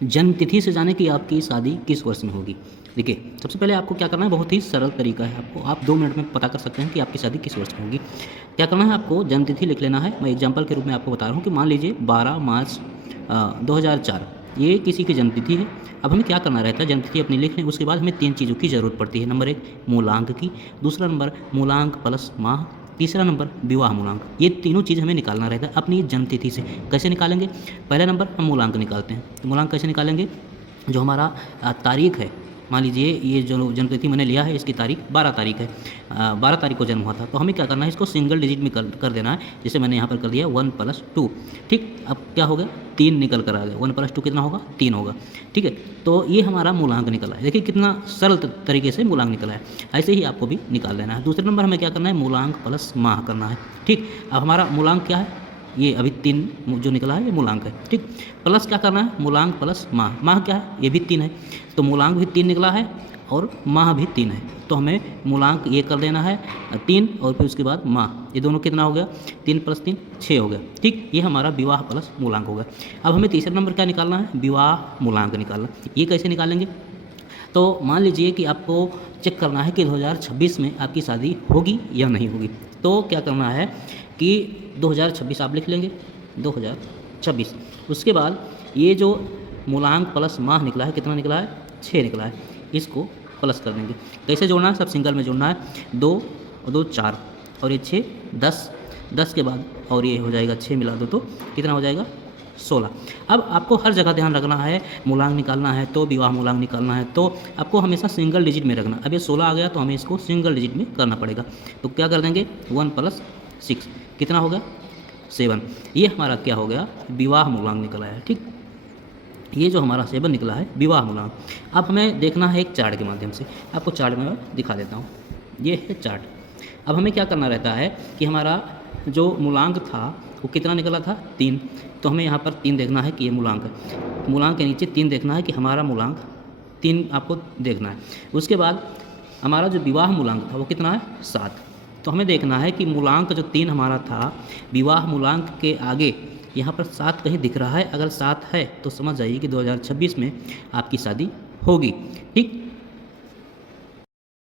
जन्म तिथि से जाने कि आपकी शादी किस वर्ष में होगी। देखिए, सबसे पहले आपको क्या करना है, बहुत ही सरल तरीका है, आपको आप 2 मिनट में पता कर सकते हैं कि आपकी शादी किस वर्ष में होगी। क्या करना है, आपको जन्म तिथि लिख लेना है। मैं एग्जांपल के रूप में आपको बता रहा हूँ कि मान लीजिए 12 मार्च 2004 ये किसी की जन्म तिथि है। अब हमें क्या करना रहता है, जन्म तिथि अपनी लिख लें, उसके बाद हमें 3 चीज़ों की ज़रूरत पड़ती है। नंबर 1 मूलांक की, दूसरा नंबर मूलांक प्लस माह, तीसरा नंबर विवाह मूलांक। ये तीनों चीज़ हमें निकालना रहता है अपनी जन्म तिथि से। कैसे निकालेंगे, पहला नंबर हम मूलांक निकालते हैं। तो मूलांक कैसे निकालेंगे, जो हमारा तारीख है, मान लीजिए ये जो जन्म तिथि मैंने लिया है इसकी तारीख 12 तारीख है, 12 तारीख को जन्म हुआ था, तो हमें क्या करना है, इसको सिंगल डिजिट में कर देना है। जैसे मैंने यहाँ पर कर दिया 1 + 2। ठीक, अब क्या हो गया, 3 निकल कर आ गया। 1 + 2 कितना होगा, 3 होगा। ठीक है, तो ये हमारा मूलांक निकला है। देखिए कितना सरल तरीके से मूलांक निकला है। ऐसे ही आपको भी निकाल लेना है। दूसरे नंबर हमें क्या करना है, मूलांक प्लस माह करना है। ठीक, अब हमारा मूलांक क्या है, ये अभी 3 जो निकला है ये मूलांक है। ठीक, प्लस क्या करना है, मूलांक प्लस माह। माह क्या है, ये भी 3 है, तो मूलांक भी 3 निकला है और माह भी 3 है, तो हमें मूलांक ये कर देना है 3 और फिर उसके बाद माह। ये दोनों कितना हो गया, 3 + 3 6 हो गया। ठीक, ये हमारा विवाह प्लस मूलांक हो गया। अब हमें तीसरा नंबर क्या निकालना है, विवाह मूलांक निकालना। ये कैसे निकालेंगे, तो मान लीजिए कि आपको चेक करना है कि 2026 में आपकी शादी होगी या नहीं होगी। तो क्या करना है कि 2026 आप लिख लेंगे, 2026। उसके बाद ये जो मूलांक प्लस माह निकला है, कितना निकला है, 6 निकला है, इसको प्लस कर देंगे। कैसे जोड़ना है, सब सिंगल में जोड़ना है। 2 और 2 4 और ये 6 10, 10 के बाद और ये हो जाएगा 6 मिला दो तो कितना हो जाएगा, 16। अब आपको हर जगह ध्यान रखना है, मूलांक निकालना है तो विवाह मूलांक निकालना है तो आपको हमेशा सिंगल डिजिट में रखना। अब ये 16 आ गया तो हमें इसको सिंगल डिजिट में करना पड़ेगा। तो क्या कर देंगे, 1 + 6 कितना होगा, 7। ये हमारा क्या हो गया, विवाह मूलांक निकला है। ठीक, ये जो हमारा 7 निकला है विवाह मूलांक। अब हमें देखना है एक चार्ट के माध्यम से, आपको चार्ट में मैं दिखा देता हूँ। ये है चार्ट। अब हमें क्या करना रहता है कि हमारा जो मूलांक था वो कितना निकला था, 3। तो हमें यहाँ पर 3 देखना है कि ये मूलांक है, मूलांक के नीचे 3 देखना है कि हमारा मूलांक 3 आपको देखना है। उसके बाद हमारा जो विवाह मूलांक था वो कितना है, 7। तो हमें देखना है कि मूलांक जो 3 हमारा था, विवाह मूलांक के आगे यहाँ पर 7 कहीं दिख रहा है। अगर 7 है तो समझ जाइए कि 2026 में आपकी शादी होगी। ठीक,